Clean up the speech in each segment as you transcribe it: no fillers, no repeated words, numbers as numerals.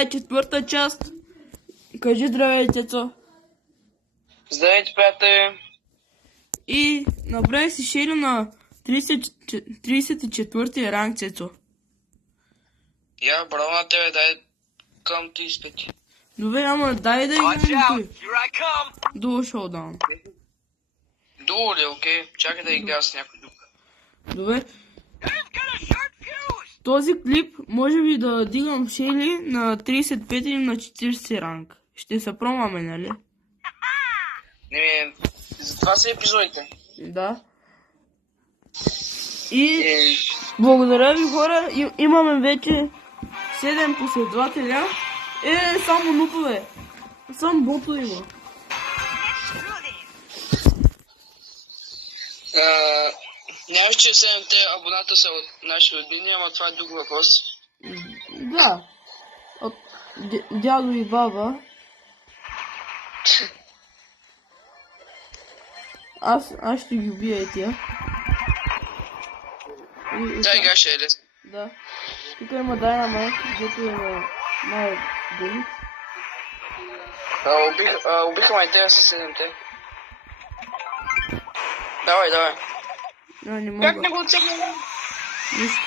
това е четвърта част. Кажи здравей, Цецо. Здравейте, приятели. И направи си шери на 34-ти ранг, Цецо. Я, браво на тебе, дай към 35. Добре, ама дай да играем той. Дуо шоудаун. Дуо ли, окей? Чакай да игра с някой друг. Добре. Този клип може би да дигам шели на 35 или на 40 ранг. Ще се пробваме, нали? Не, затова са епизодите. Да. И благодаря ви, хора. Имаме вече 7 последователя. Само нупове. Само бото има. Нямаш, че 7-те абоната са от наши роднини, ама това е друг въпрос. Да. От дядо и баба. Аз ще ги убия и тия. Да, играш е лесно. Да. Тук има Dynamite, където е на Дели. Убиха ме те с 7-те. Давай. Не мога. Как не го отсегна? Нищо.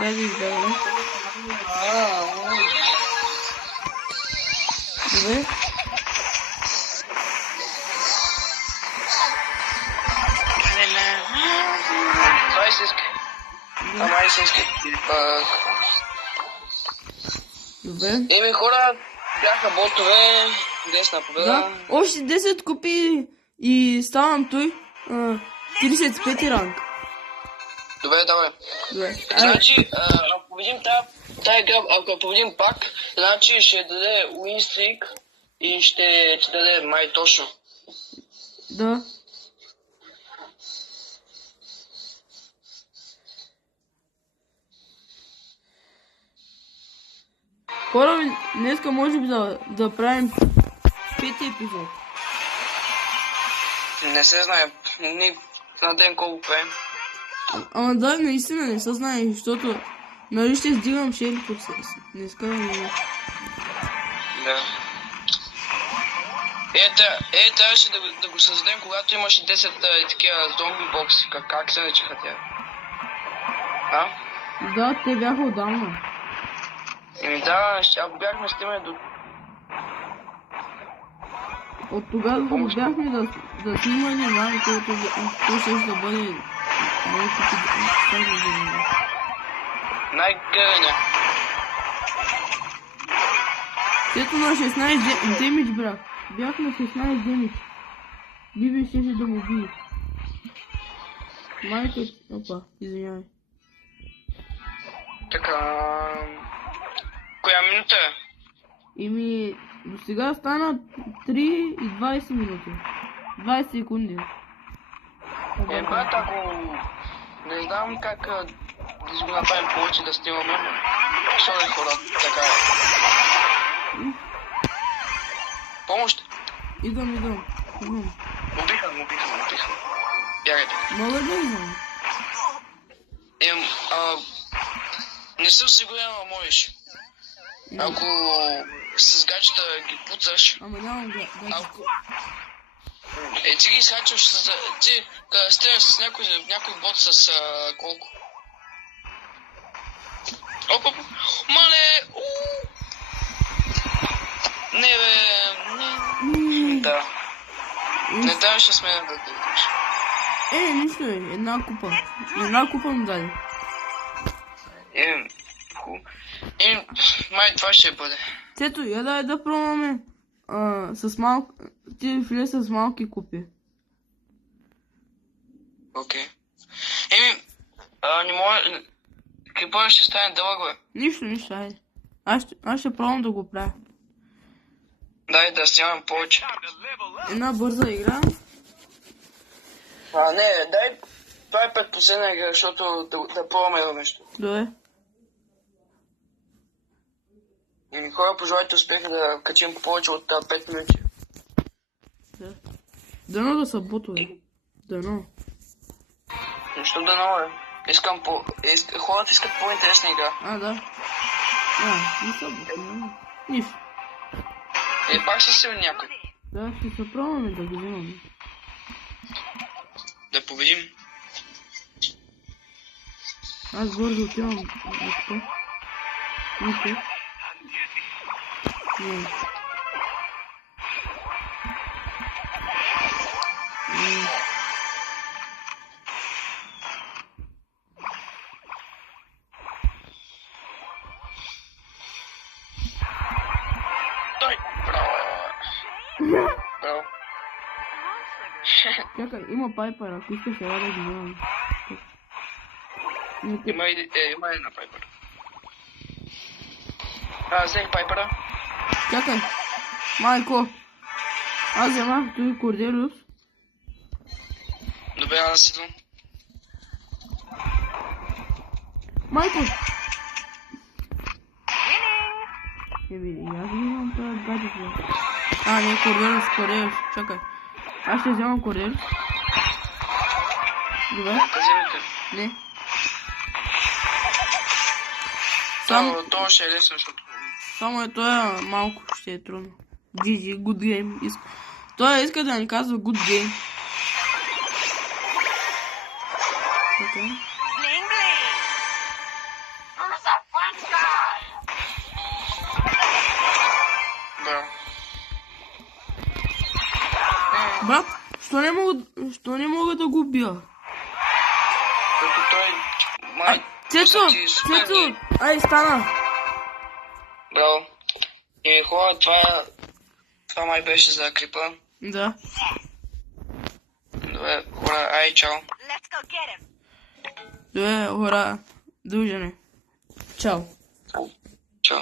Дай да избягаме. Добре. Това е истински. Ама е истински. Добре. Хора, бяха ботове, десна победа. Да. Още 10 купи и ставам той 35 ранг. Добре, давай. Добре. Значи, ако победим тая игра, ако победим пак, значи ще даде win streak и ще ти даде май точно. Да. Хора, днеска може би да правим 5 епизод. Не се знае. На ден колко правим. Ама да, наистина не се знае, защото нали ще сдигам шели по себе. Днеска не. Да. Трябваше да го създадем, когато имаше 10 такива зомби бокси. Как се наричаха тя? Да, те бяха отдавна. Да, ако бяхме стигнали до... От тогава бяхме да снимали, май, което ще да бъде най-гъня. Ето на 16 демидж, брат. Бях на 16 демидж. Биби ще да му бие. Майка... Опа, извинявай. Така... Коя минута е? До сега стана 3 и 20 минути. 20 секунди. Брат, ако... Не знам как да си го направим повече да снимаме. Сори, хора, така е. Помощ? Идвам. Убиха. Бягайте. Мога да идвам. Не съм сигурен, ама можеш. Ако с гаджета ги пуцаш... Ама нямам гаджета. Ти ги изхачваш с... Ти да стреляш с някой бот с колко? Опа! Мале! Не бе! Не. Да. Не трябваше с мен да дойдеш. Нищо е. Една купа му даде. Май това ще бъде. Цето, дай да пробваме с малко... Ти влез с малки купи. Окей. Не мога... Крипър ще стане дълъг, бе. Нищо, айде. Аз ще пробвам да го правя. Дай да снимам повече. Една бърза игра. Не, дай... Това е предпоследна игра, защото да пробваме едно нещо. Добре. Хора, пожелайте успеха да качим повече от 5 минути. Да. Дано да са ботове. Дано. Защо дано, бе? Хората искат по-интересна игра. Да. Не са ботове. Нищо. Пак са силни някой. Да, ще се пробваме да ги вземаме. Да победим. Аз бързо отивам. Нищо. Нищо. Не. Той! Браво! Браво! Чакай, има пайпер, ако искаш сега да ги вземам. Има една пайпер. Взех пайпера. Чакай. Майко. Аз вземах той Корделиус. Добре, аз идвам. Майко! Види, аз вземам този гаджет. Не, Корделиус. Чакай. Аз ще вземам Корделиус. Добре? Казирайте. Не. То ще е лесно, защото... Само е това малко ще е трудно. GG, good game. Той иска да ни казва good game. Така. Браво. Брат, що не мога да го убия? Като той... Цецо, ай стана. Браво. Хора, това май беше за крипа. Да. Добре, хора, ай, чао. Добре, хора, дружене. Чао. Чао.